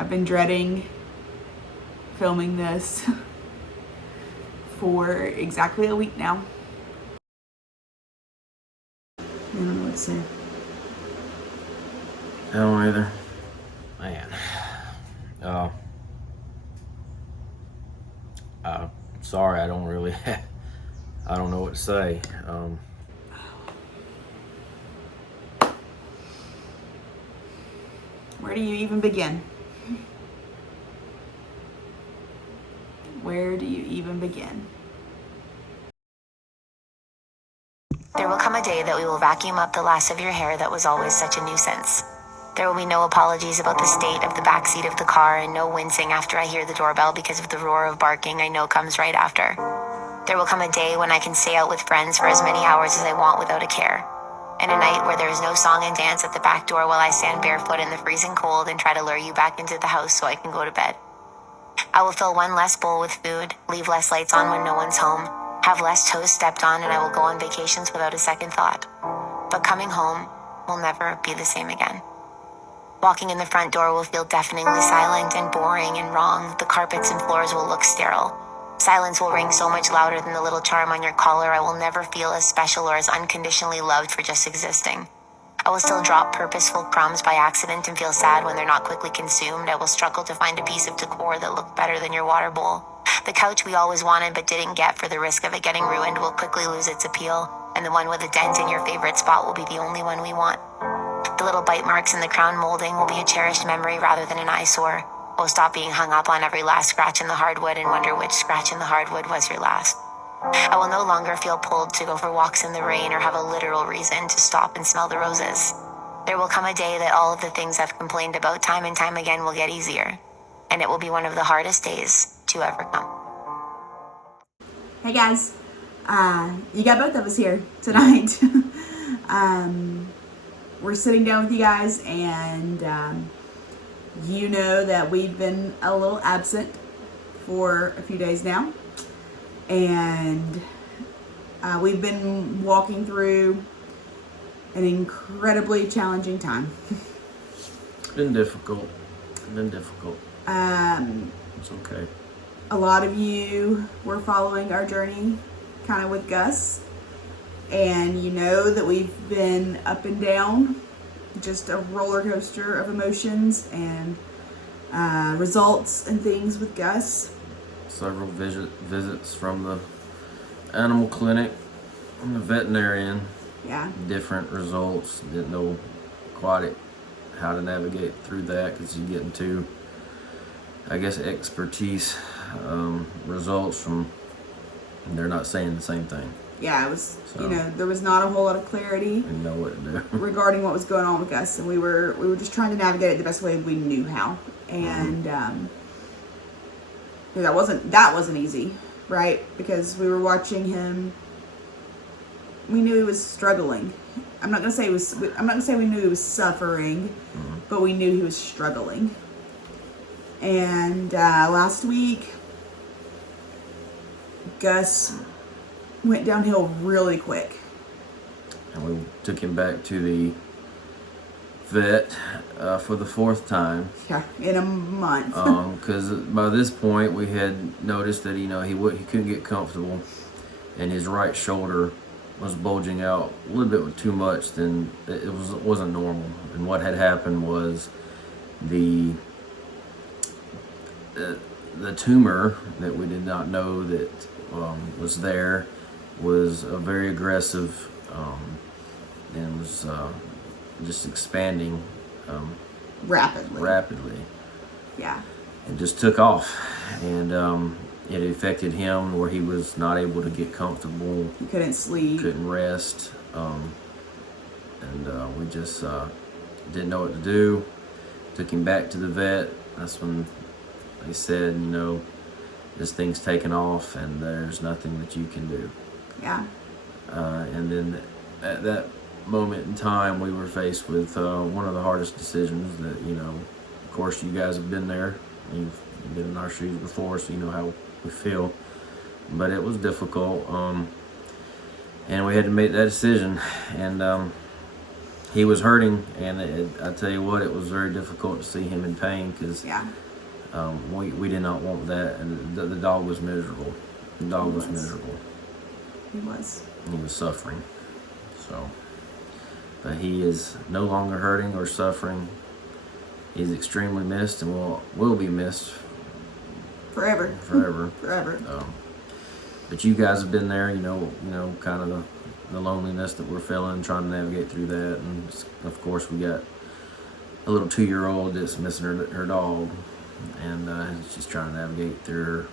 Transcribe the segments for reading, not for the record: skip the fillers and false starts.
I've been dreading filming this for exactly a week now. I don't know what to say. I don't either. Man. Sorry, I don't really I don't know what to say. Where do you even begin? Where do you even begin? There will come a day that we will vacuum up the last of your hair that was always such a nuisance. There will be no apologies about the state of the backseat of the car and no wincing after I hear the doorbell because of the roar of barking I know comes right after. There will come a day when I can stay out with friends for as many hours as I want without a care. And a night where there is no song and dance at the back door while I stand barefoot in the freezing cold and try to lure you back into the house so I can go to bed. I will fill one less bowl with food, leave less lights on when no one's home, have less toes stepped on, and I will go on vacations without a second thought. But coming home will never be the same again. Walking in the front door will feel deafeningly silent and boring and wrong. The carpets and floors will look sterile. Silence will ring so much louder than the little charm on your collar. I will never feel as special or as unconditionally loved for just existing. I will still drop purposeful crumbs by accident and feel sad when they're not quickly consumed. I will struggle to find a piece of decor that looked better than your water bowl. The couch we always wanted but didn't get for the risk of it getting ruined will quickly lose its appeal, and the one with a dent in your favorite spot will be the only one we want. The little bite marks in the crown molding will be a cherished memory rather than an eyesore. We'll stop being hung up on every last scratch in the hardwood and wonder which scratch in the hardwood was your last. I will no longer feel pulled to go for walks in the rain or have a literal reason to stop and smell the roses. There will come a day that all of the things I've complained about time and time again will get easier, and it will be one of the hardest days to ever come. Hey guys, you got both of us here tonight. We're sitting down with you guys, and you know that we've been a little absent for a few days now, and we've been walking through an incredibly challenging time. It's been difficult. It's okay. A lot of you were following our journey kind of with Gus, and you know that we've been up and down, just a roller coaster of emotions and results and things with Gus. Several visits from the animal clinic and the veterinarian. Yeah. Different results. Didn't know quite how to navigate through that because you get into, I guess, expertise results from, they're not saying the same thing. Yeah, it was, So, there was not a whole lot of clarity didn't know what to do. regarding what was going on with Gus, and we were just trying to navigate it the best way we knew how. And that wasn't easy, right? Because we were watching him. We knew he was struggling. I'm not gonna say we knew he was suffering, but we knew he was struggling. And last week, Gus went downhill really quick. And we took him back to the vet for the fourth time. Yeah, in a month. Because by this point we had noticed that he couldn't get comfortable, and his right shoulder was bulging out a little bit too much. Then it wasn't normal. And what had happened was the tumor that we did not know that was there was very aggressive and was just expanding rapidly. Yeah. And just took off, and it affected him where he was not able to get comfortable. He couldn't sleep. Couldn't rest. And we just didn't know what to do. Took him back to the vet. That's when they said, this thing's taken off and there's nothing that you can do. Yeah. And then at that moment in time, we were faced with one of the hardest decisions that, of course, you guys have been there. You've been in our shoes before, so you know how we feel. But it was difficult. And we had to make that decision. And he was hurting, and I tell you what, it was very difficult to see him in pain because Yeah. we did not want that, and the dog was miserable. The dog was miserable. He was. He was suffering. So, but he is no longer hurting or suffering. He's extremely missed, and will be missed Forever. forever. Forever. But you guys have been there, you know, kind of the loneliness that we're feeling, trying to navigate through that, and of course we got a little 2-year-old that's missing her dog, and she's trying to navigate through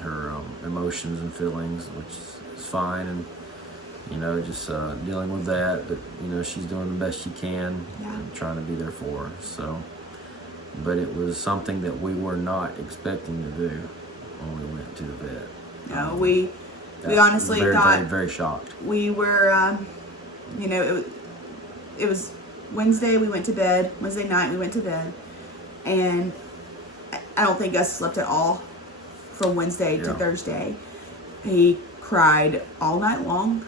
her emotions and feelings, which is fine, and you know, just dealing with that. But you know, she's doing the best she can, and trying to be there for her. So, but it was something that we were not expecting to do when we went to the vet. No, we honestly thought very, very shocked. We were, you know, it was Wednesday. We went to bed. Wednesday night we went to bed, and I don't think Gus slept at all from Wednesday to Thursday. He cried all night long.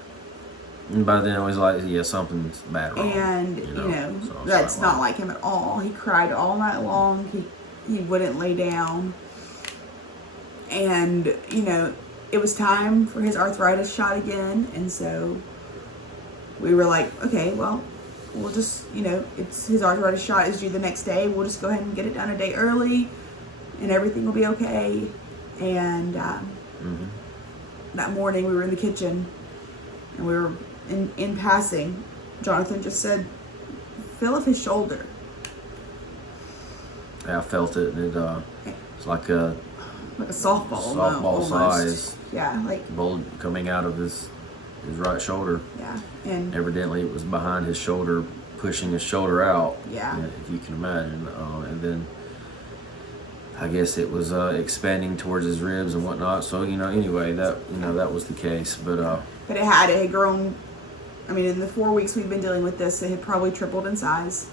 And by then it was like, yeah, something's bad wrong. And you know so that's not like him at all. He cried all night long. He wouldn't lay down. And you know, it was time for his arthritis shot again, and so we were like, okay, well, we'll just, you know, it's his arthritis shot is due the next day. We'll just go ahead and get it done a day early, and everything will be okay. And that morning we were in the kitchen, and we were in passing. Jonathan just said, "Feel of his shoulder." Yeah, I felt it. It's like a softball almost. Size. Yeah, like bulge coming out of his right shoulder. Yeah, and evidently it was behind his shoulder, pushing his shoulder out. Yeah, if you can imagine. And then I guess it was expanding towards his ribs and whatnot. So you know, anyway, that was the case. But it had grown. I mean, in the 4 weeks we've been dealing with this, it had probably tripled in size.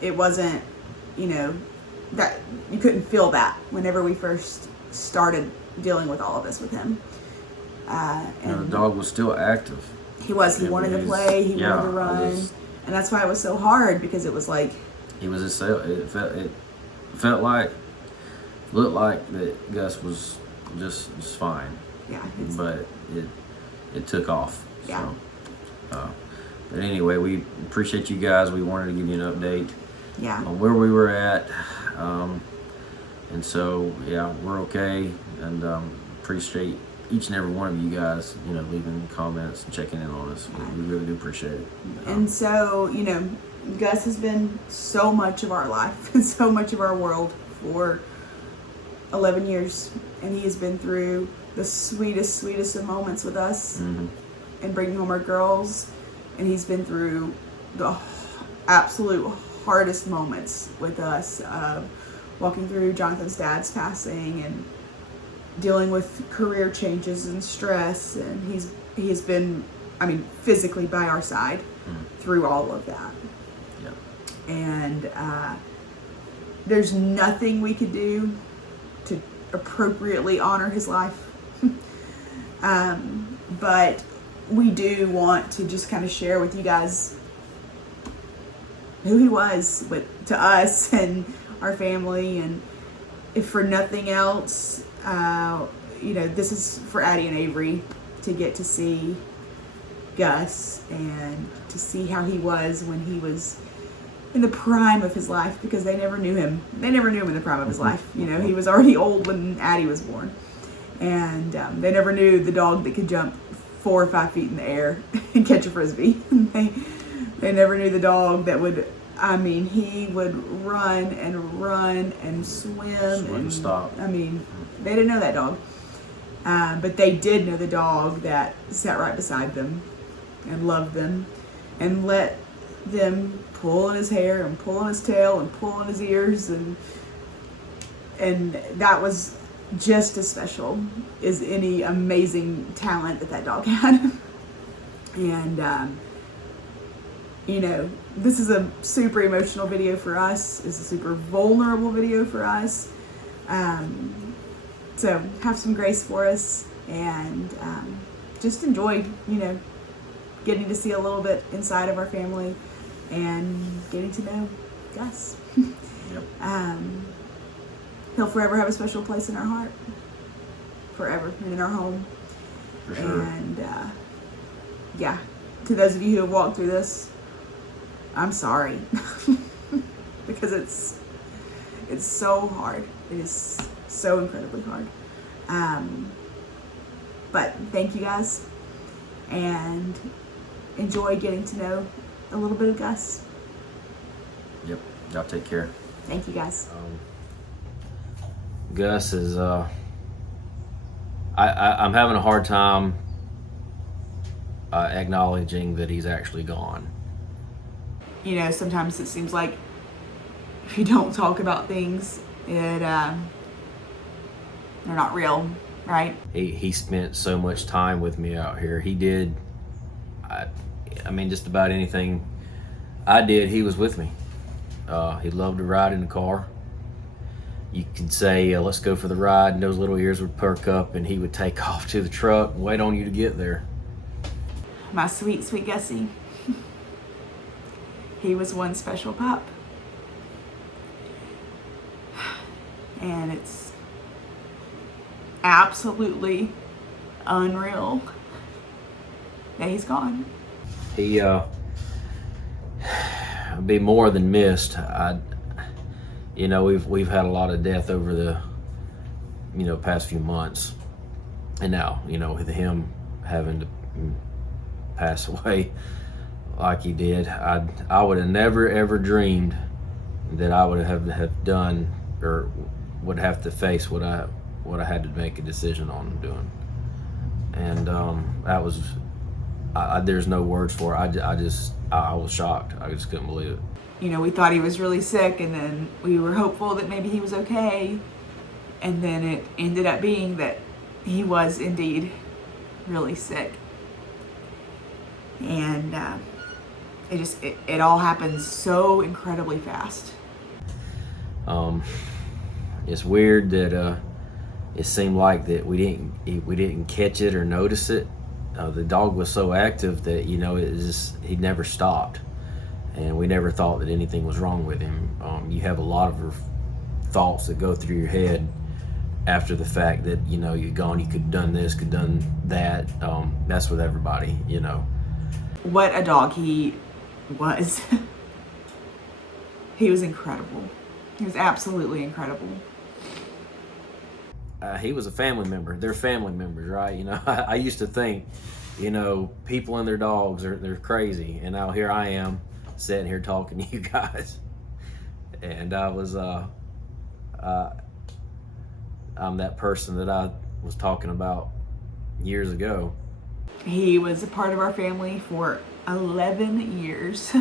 It wasn't, you know, that you couldn't feel that whenever we first started dealing with all of this with him. And the dog was still active. He was. He wanted to play. He wanted to run, and that's why it was so hard, because it was like he was it felt like, looked like that Gus was just fine. Yeah, but it took off. Yeah. So, but anyway, we appreciate you guys. We wanted to give you an update. Yeah. On where we were at, and so we're okay, and appreciate each and every one of you guys, you know, leaving comments and checking in on us. We really do appreciate it. And so, you know, Gus has been so much of our life and so much of our world for 11 years, and he has been through the sweetest of moments with us, and bringing home our girls, and he's been through the absolute hardest moments with us, walking through Jonathan's dad's passing and dealing with career changes and stress, and he has been, I mean, physically by our side through all of that. Yeah. And there's nothing we could do to appropriately honor his life, but we do want to just kind of share with you guys who he was to us and our family. And if for nothing else, you know, this is for Addie and Avery to get to see Gus and to see how he was when he was in the prime of his life, because they never knew him. They never knew him in the prime of his life. You know, he was already old when Addie was born. And they never knew the dog that could jump 4 or 5 feet in the air and catch a frisbee. They never knew the dog that would, I mean, he would run and swim and stop. I mean, they didn't know that dog. But they did know the dog that sat right beside them and loved them and let them pull on his hair and pull on his tail and pull on his ears, and that was just as special as any amazing talent that dog had. And you know, this is a super emotional video for us. It's a super vulnerable video for us. So have some grace for us, and just enjoy, you know, getting to see a little bit inside of our family and getting to know Gus. Yep. He'll forever have a special place in our heart. Forever. And in our home. For sure. And yeah, to those of you who have walked through this, I'm sorry. Because it's so hard. It is so incredibly hard. But thank you guys, and enjoy getting to know a little bit of Gus. Yep. Y'all take care. Thank you guys. Gus is, I'm having a hard time acknowledging that he's actually gone. You know, sometimes it seems like if you don't talk about things, they're not real, right? He spent so much time with me out here. He did, I mean, just about anything I did, he was with me. He loved to ride in the car. You could say, let's go for the ride, and those little ears would perk up, and he would take off to the truck and wait on you to get there. My sweet, sweet Gussie. He was one special pup. And it's absolutely unreal that he's gone. He be more than missed. You know, we've had a lot of death over the, you know, past few months, and now, you know, with him having to pass away like he did, I would have never ever dreamed that I would have done or would have to face what I had to make a decision on doing. And that was, there's no words for it. I was shocked. I just couldn't believe it. You know, we thought he was really sick, and then we were hopeful that maybe he was okay, and then it ended up being that he was indeed really sick. And it all happened so incredibly fast. It's weird that it seemed like that we didn't catch it or notice it. The dog was so active that, you know, he never stopped, and we never thought that anything was wrong with him. You have a lot of thoughts that go through your head after the fact that, you know, you're gone, you could have done this, could have done that. That's with everybody, you know. What a dog he was. He was incredible. He was absolutely incredible. He was a family member. They're family members, right? You know, I used to think, you know, people and their dogs they're crazy, and now here I am sitting here talking to you guys, and I was I'm that person that I was talking about years ago. He was a part of our family for 11 years,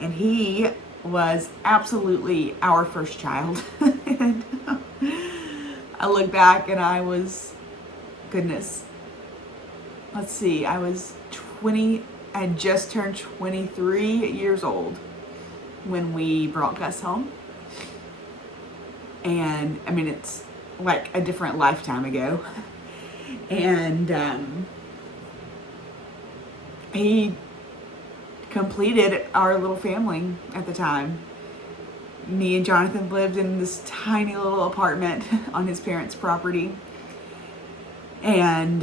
and he was absolutely our first child. And I look back and I was, goodness, let's see, I was 20, I had just turned 23 years old when we brought Gus home. And I mean, it's like a different lifetime ago. And he completed our little family at the time. Me and Jonathan lived in this tiny little apartment on his parents' property. And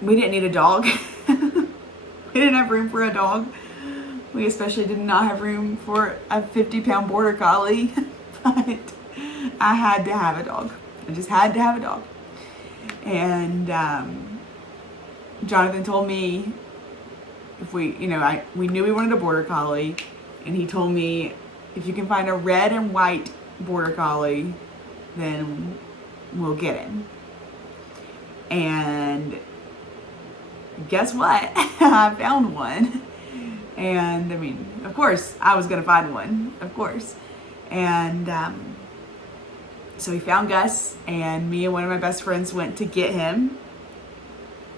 we didn't need a dog. We didn't have room for a dog. We especially did not have room for a 50-pound border collie. But I had to have a dog. I just had to have a dog. And Jonathan told me if we knew we wanted a border collie, and he told me if you can find a red and white border collie, then we'll get him. And guess what? I found one. And I mean, of course, I was gonna find one, of course. And so we found Gus, and me and one of my best friends went to get him.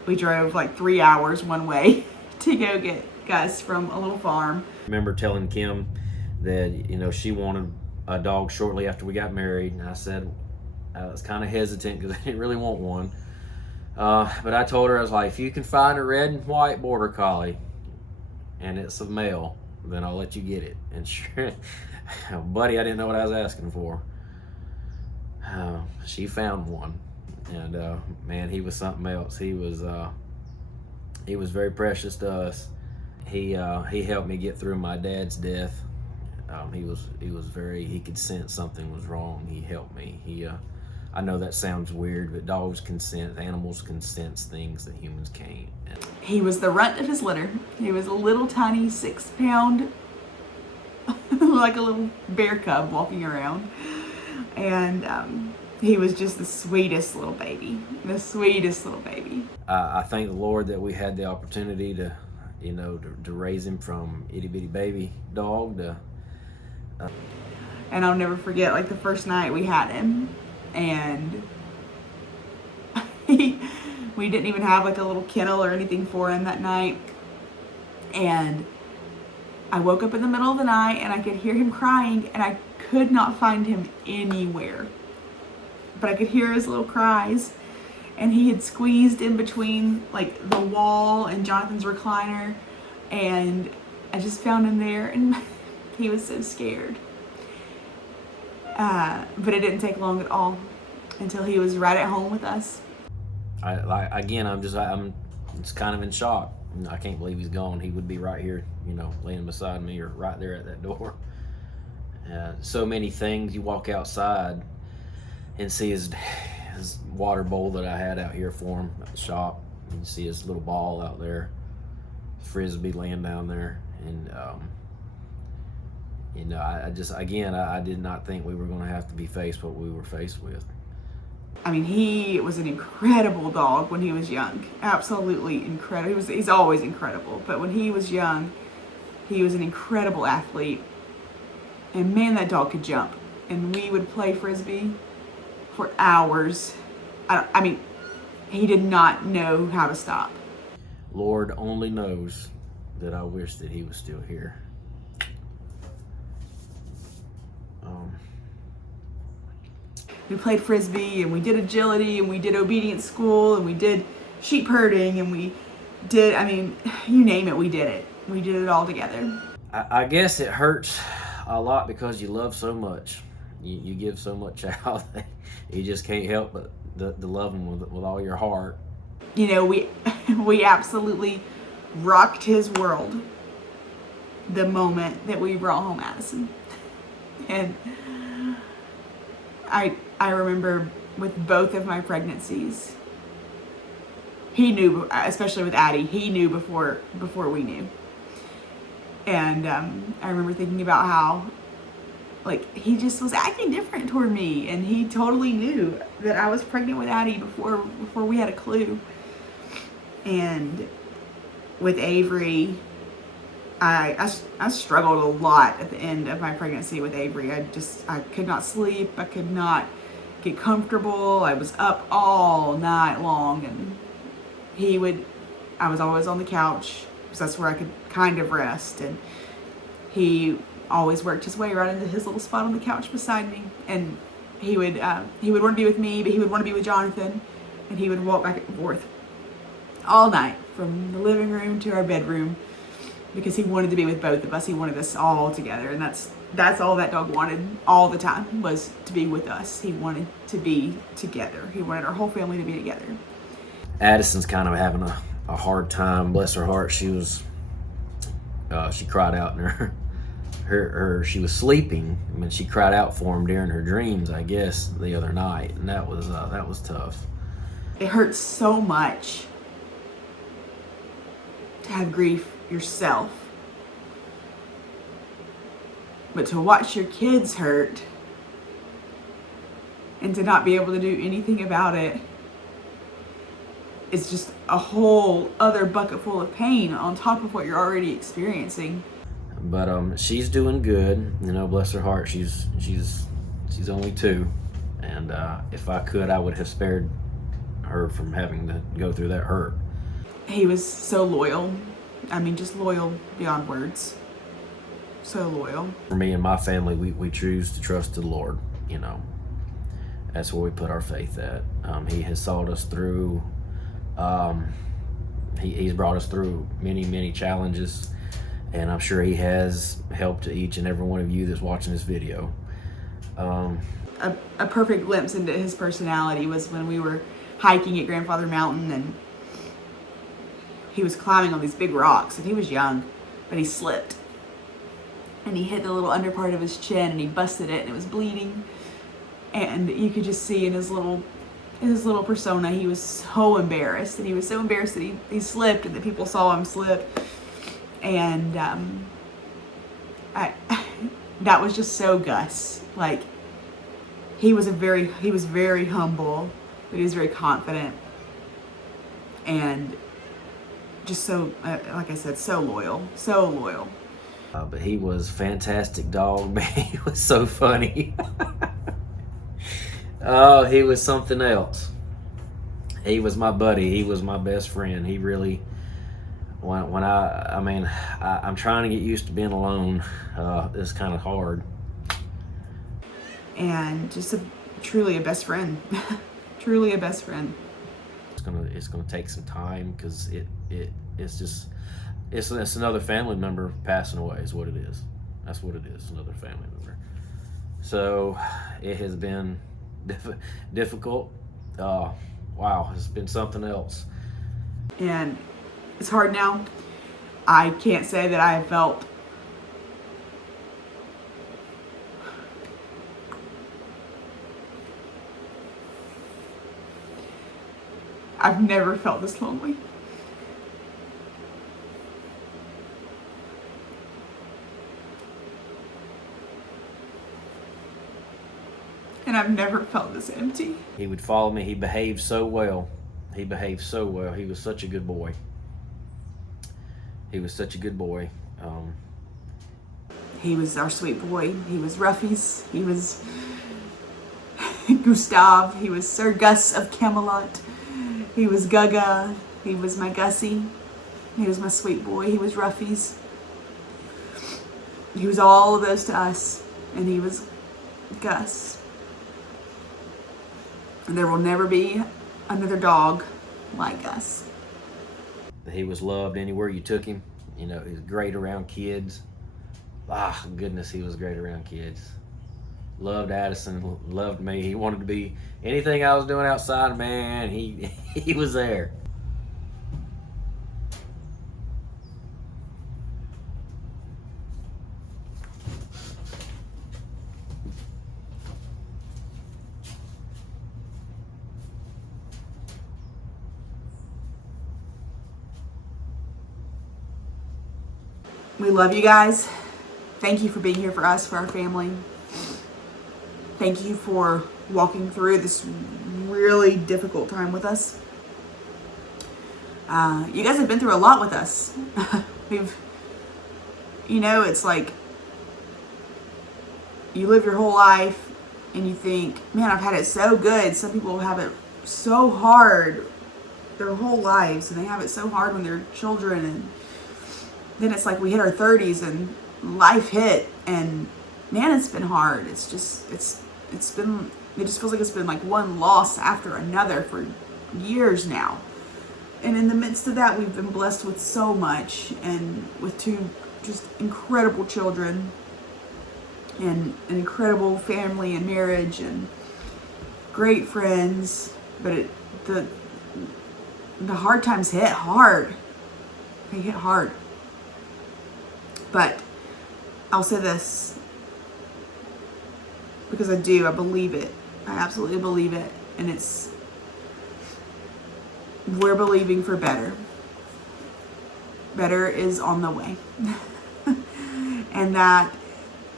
We drove like 3 hours one way to go get Gus from a little farm. I remember telling Kim that, you know, she wanted a dog shortly after we got married, and I said I was kind of hesitant because I didn't really want one. But I told her, I was like, if you can find a red and white border collie and it's a male, then I'll let you get it. And sure, buddy, I didn't know what I was asking for. She found one, and man, he was something else. He was very precious to us. He helped me get through my dad's death. He could sense something was wrong. He helped me. I know that sounds weird, but dogs can sense, animals can sense things that humans can't. He was the runt of his litter. He was a little tiny 6-pound, like a little bear cub walking around. And he was just the sweetest little baby. The sweetest little baby. I thank the Lord that we had the opportunity to raise him from itty bitty baby dog to. And I'll never forget, like, the first night we had him, and we didn't even have like a little kennel or anything for him that night. And I woke up in the middle of the night and I could hear him crying, and I could not find him anywhere. But I could hear his little cries, and he had squeezed in between like the wall and Jonathan's recliner, and I just found him there, and he was so scared. But it didn't take long at all until he was right at home with us. I'm just kind of in shock. I can't believe he's gone. He would be right here, laying beside me or right there at that door. So many things. You walk outside and see his water bowl that I had out here for him at the shop. You see his little ball out there, frisbee laying down there, and I did not think we were going to have to be faced what we were faced with. I mean, he was an incredible dog when he was young. Absolutely incredible. He's always incredible. But when he was young, he was an incredible athlete. And man, that dog could jump. And we would play frisbee for hours. I mean, he did not know how to stop. Lord only knows that I wish that he was still here. We played frisbee, and we did agility, and we did obedience school, and we did sheep herding, and we did, I mean, you name it, we did it. We did it all together. I guess it hurts a lot because you love so much. You give so much out that you just can't help but to love him with all your heart. We absolutely rocked his world the moment that we brought home Addison. And I remember with both of my pregnancies, he knew, especially with Addie, he knew before we knew. And I remember thinking about how, like, he just was acting different toward me, and he totally knew that I was pregnant with Addie before we had a clue. And with Avery, I struggled a lot at the end of my pregnancy with Avery. I could not sleep. I could not get comfortable. I was up all night long, and I was always on the couch because that's where I could kind of rest. And he always worked his way right into his little spot on the couch beside me. And he would want to be with me, but he would want to be with Jonathan, and he would walk back and forth all night from the living room to our bedroom, because he wanted to be with both of us. He wanted us all together, and that's all that dog wanted all the time, was to be with us. He wanted to be together. He wanted our whole family to be together. Addison's kind of having a hard time. Bless her heart. She cried out in she was sleeping. I mean, she cried out for him during her dreams, I guess, the other night, and that was tough. It hurts so much to have grief yourself, but to watch your kids hurt and to not be able to do anything about it, it's just a whole other bucket full of pain on top of what you're already experiencing. But she's doing good, bless her heart. She's only 2, and if I could, I would have spared her from having to go through that hurt. He was so loyal. I mean, just loyal beyond words. So loyal. For me and my family, we choose to trust the Lord. That's where we put our faith at. He has sought us through He's brought us through many challenges, and I'm sure he has helped each and every one of you that's watching this video. A perfect glimpse into his personality was when we were hiking at Grandfather Mountain, and he was climbing on these big rocks, and he was young, but he slipped. And he hit the little under part of his chin, and he busted it, and it was bleeding. And you could just see in his little persona, he was so embarrassed. And he was so embarrassed that he slipped, and that people saw him slip. And that was just so Gus. Like, he was very humble, but he was very confident. And just so, like I said, so loyal. But he was fantastic dog, man. He was so funny. Oh, he was something else. He was my buddy. He was my best friend. He really, I'm trying to get used to being alone. It's kind of hard. And just truly a best friend. Truly a best friend. It's gonna take some time, because it's another family member passing away is what it is. That's what it is, another family member. So it has been difficult. Wow, it's been something else. And it's hard now. I can't say that I have felt I've never felt this lonely. And I've never felt this empty. He would follow me. He behaved so well. He was such a good boy. He was our sweet boy. He was Ruffy's. He was Gustav. He was Sir Gus of Camelot. He was Gaga. He was my Gussie. He was my sweet boy. He was Ruffy's. He was all of those to us. And he was Gus. And there will never be another dog like Gus. He was loved anywhere you took him. You know, he was great around kids. Ah, goodness, he was great around kids. Loved Addison, loved me. He wanted to be anything I was doing outside, man, he was there. We love you guys. Thank you for being here for us, for our family. Thank you for walking through this really difficult time with us. You guys have been through a lot with us. It's like you live your whole life and you think, man, I've had it so good. Some people have it so hard their whole lives, and they have it so hard when they're children, and then it's like we hit our 30s and life hit, and man, it's been hard. It just feels like it's been like one loss after another for years now. And in the midst of that, we've been blessed with so much, and with two just incredible children, and an incredible family and marriage, and great friends. But the hard times hit hard. They hit hard. But I'll say this, because I believe it. I absolutely believe it. And we're believing for better. Better is on the way. And that,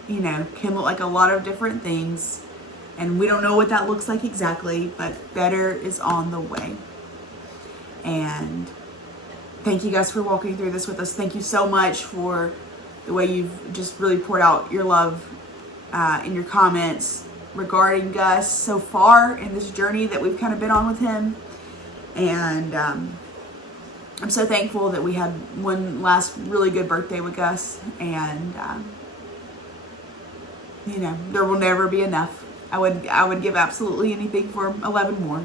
can look like a lot of different things. And we don't know what that looks like exactly, but better is on the way. And thank you guys for walking through this with us. Thank you so much for the way you've just really poured out your love in your comments regarding Gus so far in this journey that we've kind of been on with him. And I'm so thankful that we had one last really good birthday with Gus. And, there will never be enough. I would give absolutely anything for 11 more.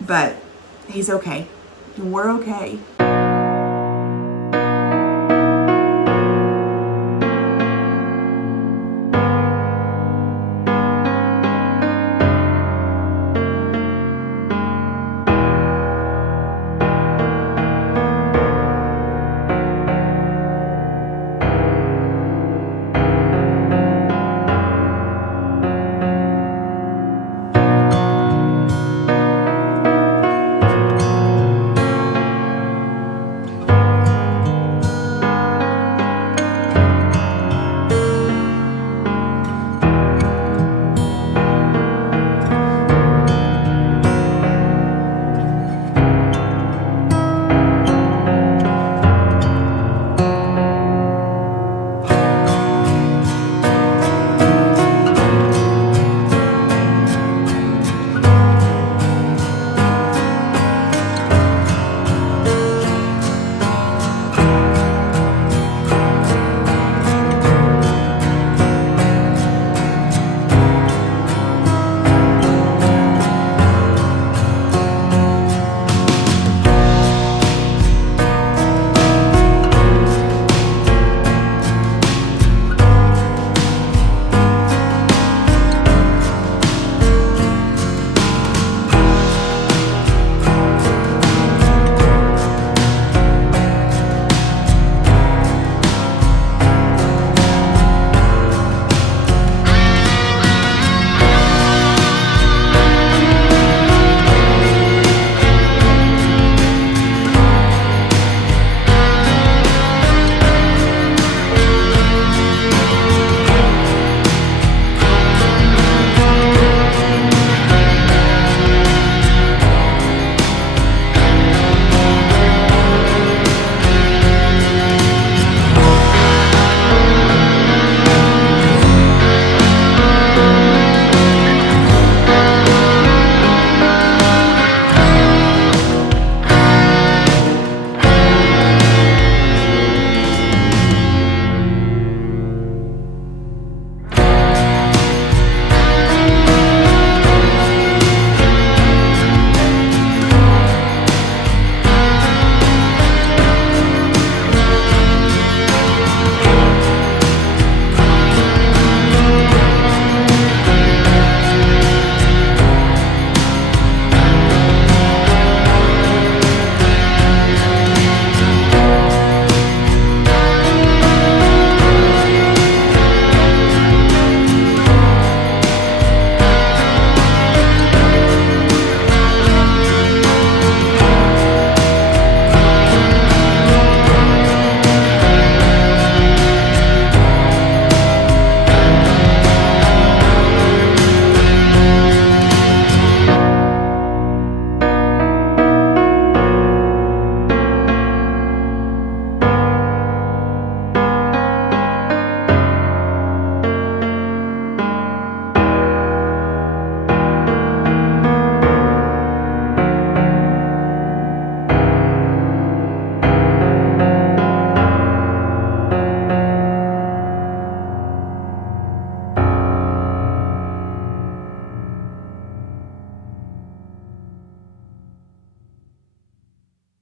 But he's okay. And we're okay.